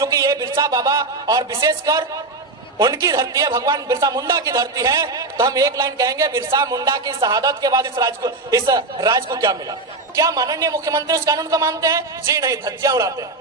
चूंकि ये बिरसा बाबा और विशेषकर उनकी धरती है, भगवान बिरसा मुंडा की धरती है, तो हम एक लाइन कहेंगे, बिरसा मुंडा की शहादत के बाद इस राज को क्या मिला? क्या माननीय मुख्यमंत्री उस कानून को मानते हैं? जी नहीं, धज्जियां उड़ाते हैं,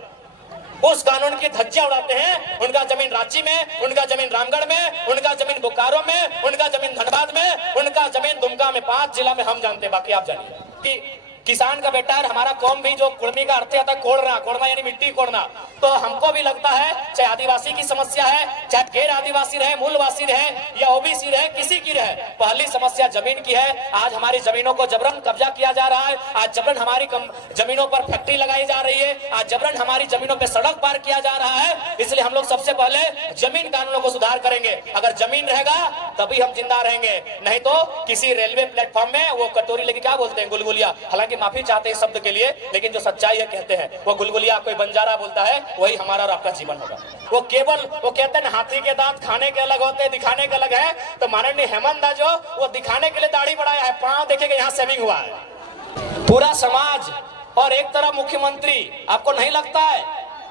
उस कानून की धज्जियां उड़ाते हैं। उनका जमीन रांची में, उनका जमीन रामगढ़ में, उनका जमीन बोकारो में, उनका जमीन धनबाद में, उनका जमीन दुमका में, 5 जिला में हम जानते हैं, बाकी आप जानिए। कि किसान का बेटा है, हमारा कौम भी, जो कुर्मी का अर्थ आता है कोड़ना यानी मिट्टी कोड़ना, तो हमको भी लगता है चाहे आदिवासी की समस्या है, चाहे गैर आदिवासी रहे, मूलवासी रहे या ओबीसी रहे, किसी की रहे, पहली समस्या जमीन की है। आज हमारी जमीनों को जबरन कब्जा किया जा रहा है, आज जबरन हमारी जमीनों पर फैक्ट्री लगाई जा रही है, आज जबरन हमारी जमीनों पर सड़क पार किया जा रहा है। इसलिए हम लोग सबसे पहले जमीन कानूनों को सुधार करेंगे। अगर जमीन रहेगा तभी हम जिंदा रहेंगे, नहीं तो किसी रेलवे प्लेटफॉर्म में वो कटोरी लेके क्या बोलते हैं, गुलगुलिया, हालांकि माफी चाहते हैं शब्द के लिए, लेकिन जो सच्चाई है कहते हैं वो गुलगुलिया कोई बंजारा बोलता है, वही हमारा और आपका जीवन होगा। वो केवल वो कहते हैं हाथी के दांत खाने के अलग होते हैं, दिखाने के अलग है। तो माननीय हेमंत दा जो वो दिखाने के लिए दाढ़ी बढ़ाया है, पांव देखेगा यहाँ सेविंग हुआ है। पूरा समाज और एक तरफ मुख्यमंत्री, आपको नहीं लगता है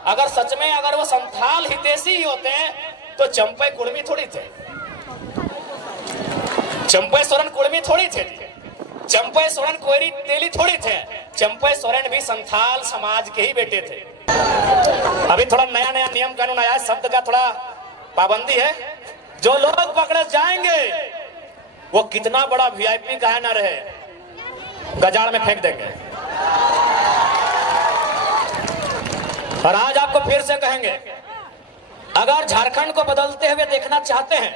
अगर सच में अगर वो संथाल हितैषी ही होते हैं तो चंपई कुर्मी थोड़ी थे, चंपई सोरेन कुर्मी थोड़ी थे, चंपई सोरेन कोयरी तेली थोड़ी थे, चंपई सोरेन भी संथाल समाज के ही बेटे थे। अभी थोड़ा नया नया नियम कानून आया है, शब्द का थोड़ा पाबंदी है। जो लोग पकड़े जाएंगे वो कितना बड़ा वीआईपी कहे ना रहे, गजाड़ में फेंक देंगे। और आज आपको फिर से कहेंगे, अगर झारखंड को बदलते हुए देखना चाहते हैं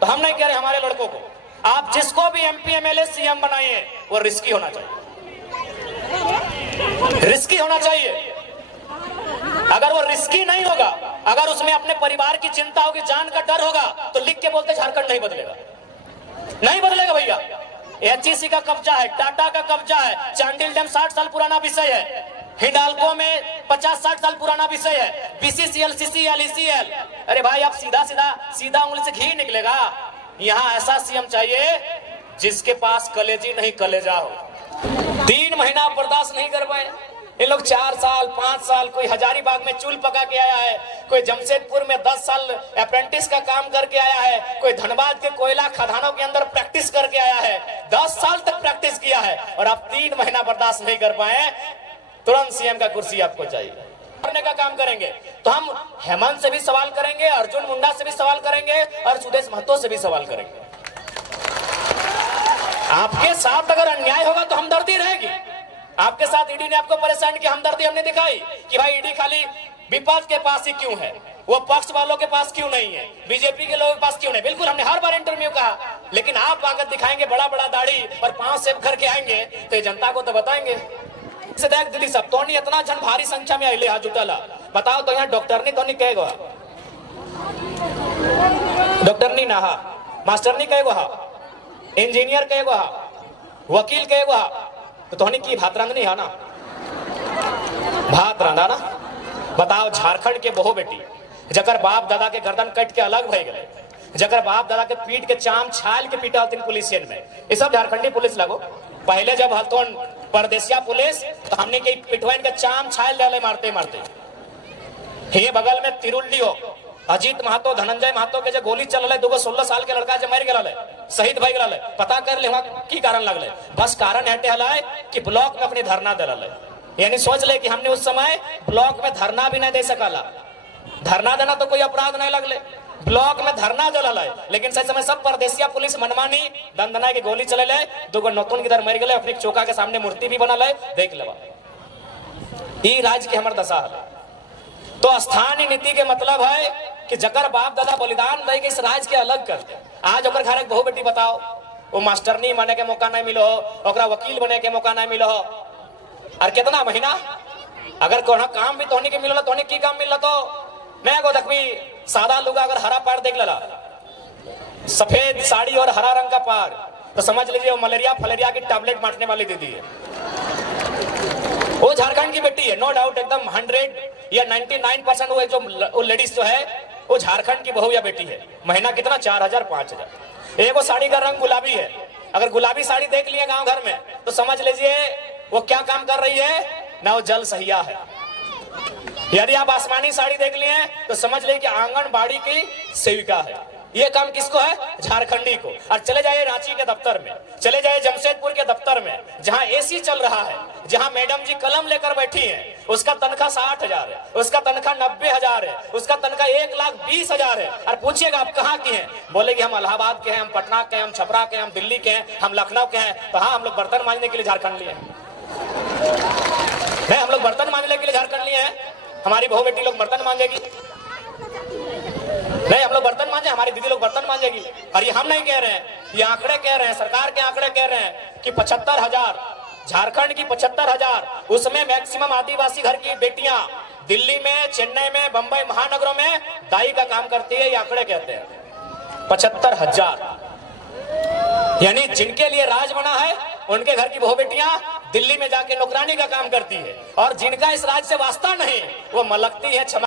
तो हम नहीं कह रहे हमारे लड़कों को, आप जिसको भी एमपी एमएलए सीएम बनाइए वो रिस्की होना चाहिए, रिस्की होना चाहिए। अगर वो रिस्की नहीं होगा, अगर उसमें अपने परिवार की चिंता होगी, जान का डर होगा, तो लिख के बोलते झारखंड नहीं बदलेगा, नहीं बदलेगा भैया। एचईसी का कब्जा है, टाटा का कब्जा है, चांडिल डैम 60 साल पुराना विषय है, हिंडाल्को में 50-60 साल पुराना विषय है, बीसीसीएल, सीसीएल, ईसीएल। अरे भाई आप सीधा उंगली से घी निकलेगा। यहाँ ऐसा सीएम चाहिए जिसके पास कलेजी नहीं कलेजा हो। 3 महीना बर्दाश्त नहीं कर पाए ये लोग, 4 साल 5 साल, कोई हजारीबाग में चूल पका के आया है, कोई जमशेदपुर में 10 साल अप्रेंटिस का काम करके आया है, कोई धनबाद के कोयला खदानों के अंदर प्रैक्टिस करके आया है, 10 साल तक प्रैक्टिस किया है, और आप 3 महीना बर्दाश्त नहीं कर पाए, तुरंत सीएम का कुर्सी आपको चाहिए। करने का काम करेंगे तो हम हेमंत से भी सवाल करेंगे, अर्जुन मुंडा से भी सवाल करेंगे और सुदेश महतो से भी सवाल करेंगे। आपके साथ अगर अन्याय होगा तो हमदर्दी रहेगी। आपके साथ ईडी ने आपको परेशान किया, हमदर्दी हमने दिखाई कि भाई ईडी खाली विपक्ष के पास ही क्यों है, वो पक्ष वालों के पास क्यों नहीं है, बीजेपी के लोगों के पास क्यों नहीं। बिल्कुल हमने हर बार इंटरव्यू कहा, लेकिन आप आकर दिखाएंगे बड़ा बड़ा दाढ़ी और 5 सेब करके आएंगे तो जनता को तो बताएंगे। देख दीदी सब तो नहीं, इतना जन भारी संख्या में आइले हाथ जुटाला, बताओ तो यहाँ डॉक्टर नहीं तो नहीं कहेगा, डॉक्टर नहीं ना, मास्टर नहीं कहेगा, इंजीनियर कहेगा, वकील कहेगा, तो तोहनी की भात रांधनी है ना, भात रांधा ना। बताओ झारखंड के बहु बेटी जकर बाप दादा के गर्दन कट के अलग भय गए, जकर बाप दादा के पीठ के चाम छाल के पीटा होती पुलिसियन में, ये सब झारखंडी पुलिस लगो। पहले जब हलतोन परदेसिया पुलिस तो हमने के पिटवाइन के चाम छाल डाले मारते मारते, ये बगल में तिरुल्ली हो अजीत महतो, धनंजय महतो के जो गोली चल रहे, 2 16 साल के लड़का जो मर गए, शहीद भई गए, पता कर ले की कारण लगले। बस कारण हटे हलाए कि ब्लॉक में अपनी धरना दे रहा, यानी सोच ले कि हमने उस समय ब्लॉक में धरना भी नहीं दे सकला, धरना देना तो कोई अपराध नहीं लगले, ब्लॉक में धरना दल है, लेकिन सही समय सब परदेसिया पुलिस मनमानी दंदना की गोली चले, 2 नौतुन किधर मर गए, अपनी चौका के सामने मूर्ति भी बनल है, देख लेवा। ये राज्य के हमार दशा है। तो स्थानीय नीति के मतलब है कि जकर बाप दादा बलिदान दे के इस राज्य के अलग कर दे। आज ओकर घर एक बहु बेटी बताओ, वो मास्टरनी बने के मौका नहीं मिलो, ओकरा वकील बने के मौका नहीं मिलो, और कितना महीना अगर कोनो काम भी तोहनी के मिलल, तोहनी की काम मिलल, तो मैं को देखी सादा लुगा अगर हरा पार देख लला, सफेद साड़ी और हरा रंग का पार, तो समझ लीजिए वो मलेरिया फलेरिया की टैबलेट बांटने वाली दीदी है। वो झारखंड की बेटी है, नो डाउट, एकदम 100 या 99% वो जो लेडीज जो है वो झारखंड की बहू या बेटी है। महीना कितना, 4000 5000। एगो साड़ी का रंग गुलाबी है, अगर गुलाबी साड़ी देख लिए गांव घर में तो समझ लीजिए वो क्या काम कर रही है ना, वो जल सहिया है। यदि आप आसमानी साड़ी देख लिए हैं तो समझ ले कि आंगनबाड़ी की सेविका है। ये काम किसको है? झारखंडी को। और चले जाइए रांची के दफ्तर में, चले जाइए जमशेदपुर के दफ्तर में, जहां एसी चल रहा है, जहां मैडम जी कलम लेकर बैठी हैं, उसका तनख्वाह 60,000 है, उसका तनख्वाह 90,000 है, उसका तनख्वाह 1,20,000 है। और पूछिएगा आप कहाँ की हैं? बोलेगी हम इलाहाबाद के हैं, हम पटना के हैं, हम छपरा के हैं, हम दिल्ली के हैं, हम लखनऊ के हैं। तो हाँ, हम लोग बर्तन मांजने के लिए झारखंड लिए हैं। नहीं, हम लोग बर्तन मांजने के लिए झारखंड लिए हैं। हमारी बहू बेटी लोग बर्तन मांजेगी, नहीं हम लोग बर्तन मांजे, हमारी दीदी लोग बर्तन मांजेगी। और ये हम नहीं कह रहे हैं, ये आंकड़े कह रहे हैं, सरकार के आंकड़े कह रहे हैं कि 75,000 झारखंड की 75,000, उसमें मैक्सिमम आदिवासी घर की बेटियां दिल्ली में, चेन्नई में, बंबई महानगरों में दाई का काम करती है। ये आंकड़े कहते हैं 75,000। यानी जिनके लिए राज बना है उनके घर की बहू बेटियां दिल्ली में जाके नौकरानी का काम करती है, और जिनका इस राज से वास्ता नहीं वो मलकती है।